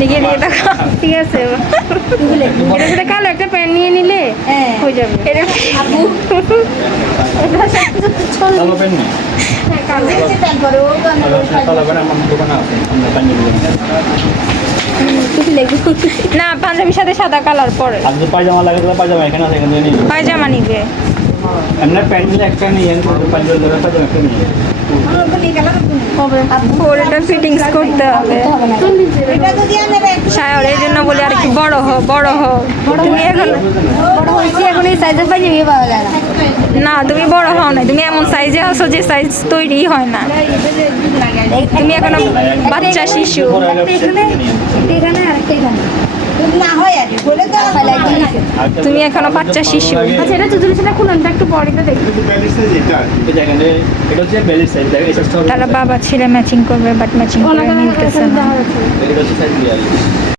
লিখে দিয়ে টাকা ঠিক আছে। এটার সাথে কালো একটা প্যান্ট নিয়ে নিলে হয়ে যাবে। এটা কালো পেন নেই, কালো পেন আমার দোকানে আছে, না পাঞ্জাবির সাথে সাদা কালার পরে আর যদি পায়জামা লাগে তাহলে পায়জামা এখানে আছে, এখানে নিয়ে নিন। পায়জামা নিবে। এমনি প্যান্ট নিলে একটা নিয়ে পায়জামা ধরে পায়জামা একটা নিয়ে ওটা ফিটিংস করতে হবে সায়র, এই জন্য বলি আর কি বড় হ বড় হ। তুমি এখন এখন এই সাইজের পাঞ্জাবি পাওয়া যায় না। না তুমি বড় হও না, তুমি এমন সাইজে আছো যে সাইজ তৈরি হয় না। তুমি এখনো বাচ্চা শিশু। এখানে আর এখানে না হয় আর বলে তো তুমি এখনো বাচ্চা শিশু। আচ্ছা এটা যদি সেটা খুলুন একটু বডিটা দেখি। এটা হচ্ছে বেলির সাইজ, দেখেন এই সাইজটা তারা বাবা ছেলে ম্যাচিং করবে বাট ম্যাচিং করে মিলতেছে না। এটা হচ্ছে সাইজ